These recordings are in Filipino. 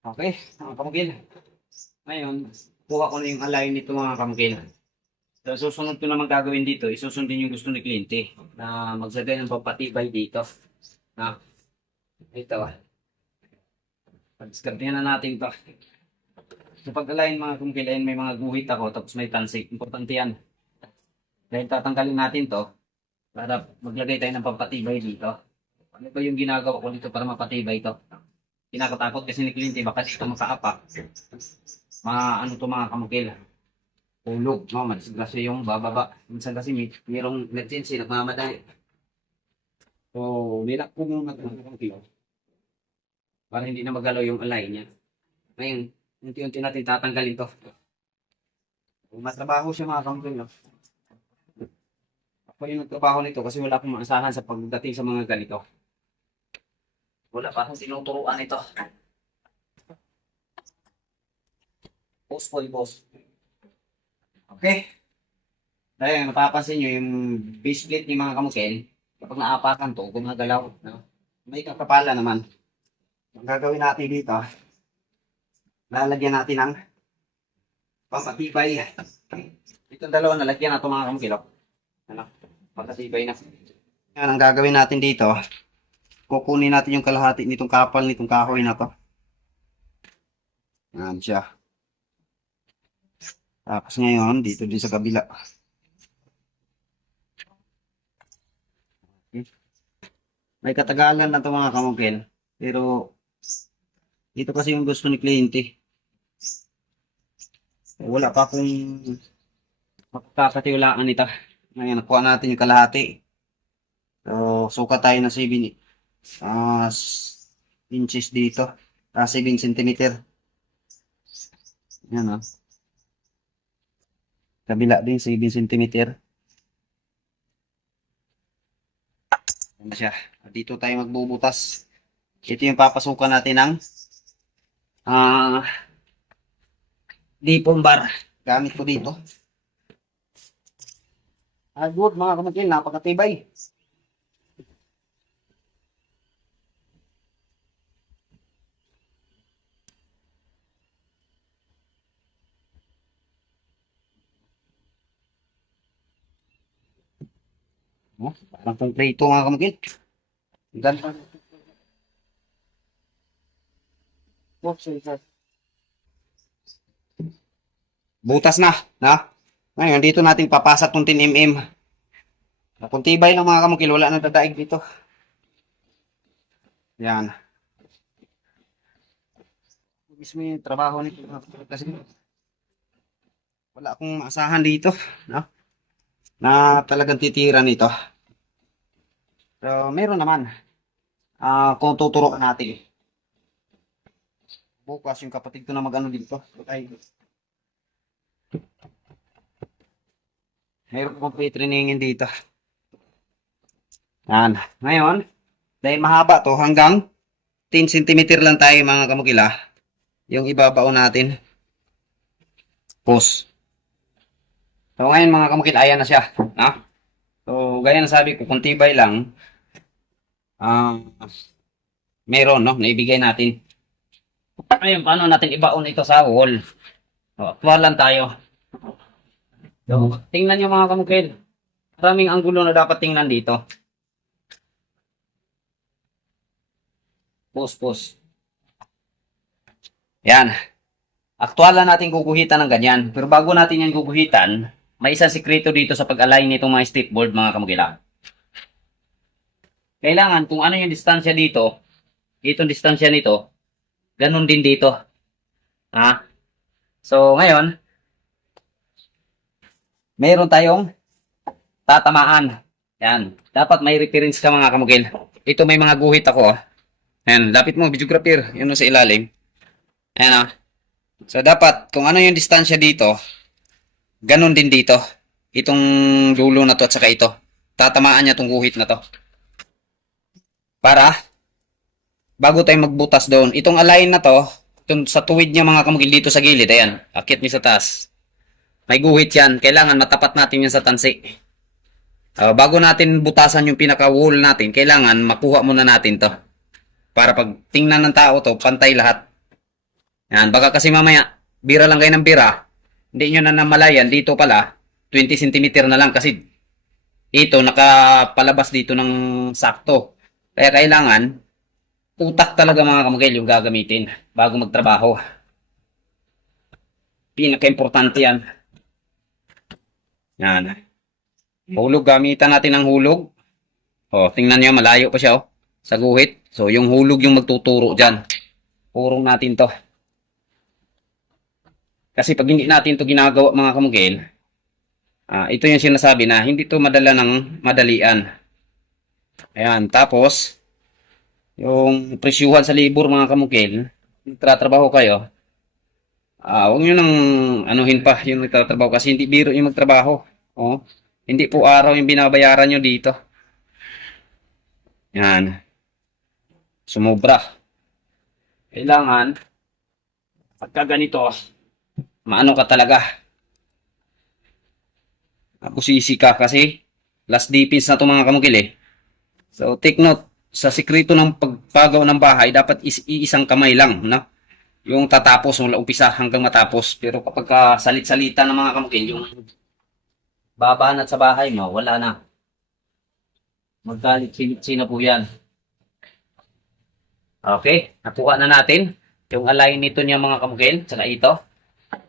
Okay, mga kamukil. Ngayon, kuha ko na yung align nito mga kamukil. So, susunod ko naman gagawin dito, isusundin yung gusto ni kliyente na magsagay ng pampatibay dito. Na, ito. Pag-diskartihan na natin ito. So, pag-align mga kamukil, ayun, may mga guhit ako, tapos may tansik. Importante yan. Dahil tatanggalin natin to para maglagay tayo ng pampatibay dito. Ano ba yung ginagawa ko dito para mapatibay ito? Kinakatakot kasi ni kliyente, baka dito makaapak. Ano to mga kamukil? Hulog, no? Madisgrasya yung bababa. Minsan kasi mayroong emergency, nagmamadali. So, nilak ko muna ng kamukil para hindi na magalaw yung alay niya. Ngayon, unti-unti natin tatanggalin to. Matrabaho siya mga kamukil, no? Ako yung nagtrabaho nito kasi wala akong maasahan sa pagdating sa mga ganito. Wala pa akong tinuturuan ito. Post po, post. Okay. Dahil mapapansin nyo yung base plate ni mga kamukil, kapag naapakan to, gumagalaw. No? May kakapala naman. Ang gagawin natin dito, lalagyan natin ng pampatibay. Itong dalawa nalagyan na ito mga kamukil. Ano? Pampatibay na. Yan ang gagawin natin dito. Kukunin natin yung kalahati nitong kapal nitong kahoy na to. Yan siya. Tapos ngayon, dito din sa kabila. Okay. May katagalan na ito mga kamukil. Pero, dito kasi yung gusto ni kliyente. Wala pa akong makakatiwalaan nito. Ngayon, nakuha natin yung kalahati. So, sukat tayo na 7 inches dito. 7 centimeter. Yan o. Kabila din, 7 centimeter. Yan siya. Dito tayo magbubutas. Ito yung papasukan natin ng dipon bar. Gamit ko dito. Good mga kamukil, napakatibay. Oh, parang konkreto mga kamukil. Ganda. Butas na. Ngayon, dito natin papasat ng 10 mm. Kung tibay lang mga kamukil, wala nang dadaig dito. Yan. Mismo yung trabaho nito kasi wala akong maasahan dito. No? Na talagang titira nito. So, meron naman. Kung tuturuan natin. Bukas yung kapatid ko na mag-ano dito. Meron akong pitriningin dito. Yan. Ngayon, dahil mahaba to, hanggang 10 cm lang tayo mga kamukila. Yung ibabao natin. Post. So, ngayon mga kamukil, ayan na siya. So, gaya na sabi ko, kung tibay lang, meron, no? Naibigay natin. Ngayon, paano natin ibaon ito sa wall? So, tuwalan tayo. So, tingnan nyo mga kamukil. Maraming anggulo na dapat tingnan dito. Post. Yan. Aktualan natin guguhitan ng ganyan. Pero bago natin yan guguhitan, may isang sikreto dito sa pag-align nitong mga stepboard mga kamukila. Kailangan kung ano yung distansya dito, itong distansya nito, ganun din dito. So ngayon, meron tayong tatamaan. Yan. Dapat may reference ka mga kamukil. Ito may mga guhit ako. Yan. Lapit mo, videographer. Yun sa ilalim. Ayan. So dapat, kung ano yung distansya dito, ganun din dito. Itong dulo na to at saka ito. Tatamaan niya itong guhit na to. Para, bago tayo magbutas doon, itong align na to, itong sa tuwid niya mga kamukil dito sa gilid, ayan, akit niya sa taas. May guhit yan. Kailangan matapat natin yan sa tansi. Bago natin butasan yung pinaka-wall natin, kailangan makuha muna natin to. Para pag tingnan ng tao to, pantay lahat. Yan, baka kasi mamaya, bira lang kayo ng bira, hindi nyo na namalayan, dito pala, 20 cm na lang kasi ito, nakapalabas dito ng sakto. Kaya kailangan, utak talaga mga kamagil yung gagamitin bago magtrabaho. Pinaka-importante yan. Yan. Hulog, gamitan natin ng hulog. O, tingnan nyo, malayo pa siya, sa guhit. So, yung hulog yung magtuturo dyan. Purong natin to. Kasi pag hindi natin to ginagawa mga kamugil, ito yung sinasabi na hindi to madala ng madalian. Ayan, tapos, yung presyuhan sa libur mga kamugil, nagtatrabaho kayo, huwag nyo nang anuhin pa yung nagtatrabaho kasi hindi biro yung magtrabaho. Oh, hindi po araw yung binabayaran nyo dito. Yan. Sumobra. Kailangan, pagka ganito, maano ka talaga. Busisi ka kasi last defense na ito mga kamukil eh. So take note, sa sikreto ng pagpagaw ng bahay, dapat iisang kamay lang. No? Yung tatapos, mula umpisa hanggang matapos. Pero kapag salit-salita ng mga kamukil, yung babanat sa bahay mo, wala na. Maggalit sino po yan. Okay, nakuha na natin yung align nito niya mga kamukil, tsaka ito.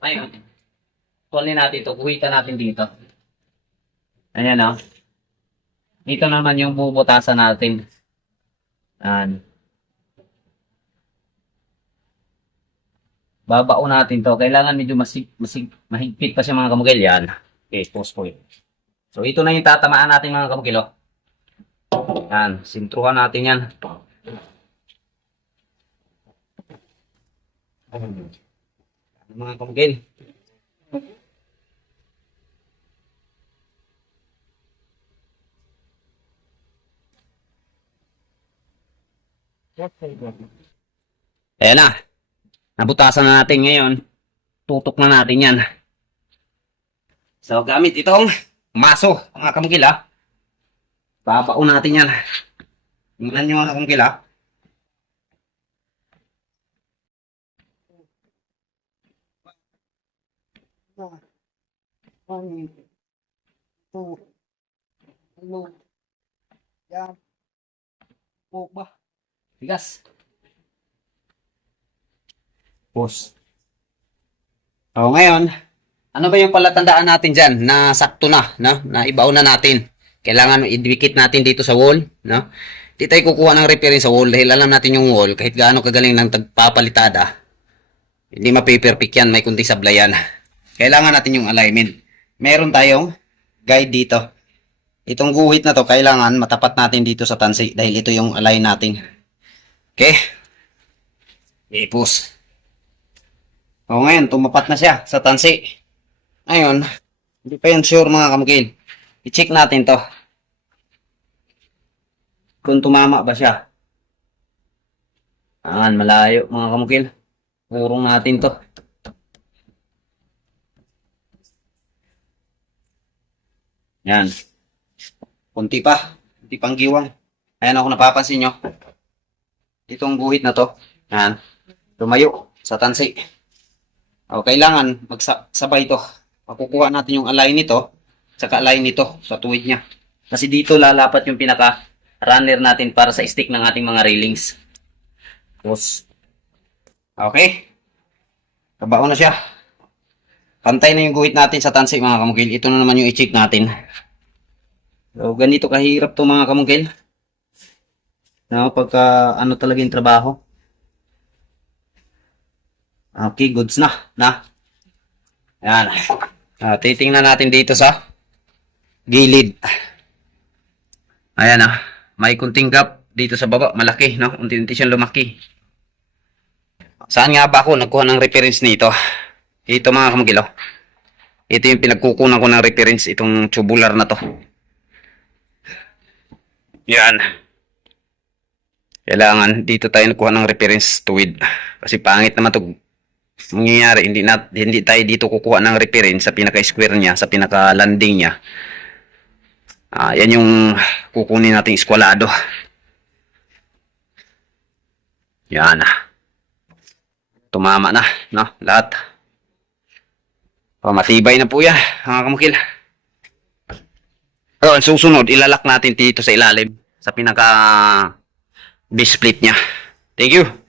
Ngayon, tuwalin natin ito, kuhitan natin dito. Ayan o. Ito naman yung bubutasan natin. Ayan. Babao natin to. Kailangan medyo mahigpit pa siya mga kamukil. Yan. Okay, post point. So, ito na yung tatamaan natin mga kamukil. Yan. Sintruhan natin yan. Mga kamukil. Ayan na. Nabutasan na natin ngayon. Tutok na natin yan. So, gamit itong maso, mga kamukil ha. Babaon natin yan. Tingnan nyo mga kamukil ha. Yan. Ba? Tigas. Pus. O ngayon, ano ba yung palatandaan natin dyan na sakto na, no? Na ibaw na natin. Kailangan idikit natin dito sa wall, no? Di tayo kukuha ng reference sa wall dahil alam natin yung wall, kahit gaano kagaling ng tagpapalitada, hindi mapiperfect yan, may kunting sablayan. Kailangan natin yung alignment. Meron tayong guide dito. Itong guhit na to, kailangan matapat natin dito sa tansi dahil ito yung align natin. Okay? Ipus. O ngayon, tumapat na siya sa tansi. Ngayon, hindi pa yan sure mga kamukil. I-check natin to. Kung tumama ba siya. Ayan, malayo mga kamukil. Purong natin to. Yan. Kunti pa. Kunti pang giwang. Ayan ako napapansin nyo. Itong guhit na to. Yan. Lumayo sa tansi. O, kailangan magsabay to. Makukuha natin yung align nito. Saka align nito sa tuwid niya. Kasi dito lalapat yung pinaka runner natin para sa stick ng ating mga railings. Tapos, okay. Kabaon na siya. Pantay na yung guhit natin sa tansi mga kamukil. Ito na naman yung i-check natin. So, ganito kahirap to mga kamukil. Na pagka ano talaga yung trabaho. Okay, goods na. Ayan. Titingnan natin dito sa gilid. Ayan may kunting gap dito sa baba. Malaki, no? Unti-unti siyang lumaki. Saan nga ba ako nagkuha ng reference nito? Ito mga kamukil, Ito yung pinagkukunan ko ng reference. Itong tubular na to. Yan. Kailangan dito tayo nakuha ng reference tuwid. Kasi pangit naman ito mangyayari. Hindi tayo dito kukuha ng reference sa pinaka-square niya, sa pinaka-landing niya. Yan yung kukunin nating eskwalado. Yan. tumama na, no? Lahat. Matibay na po yan, mga kamukil. So, ang susunod, ilalak natin dito sa ilalim, sa pinaka base plate niya. Thank you.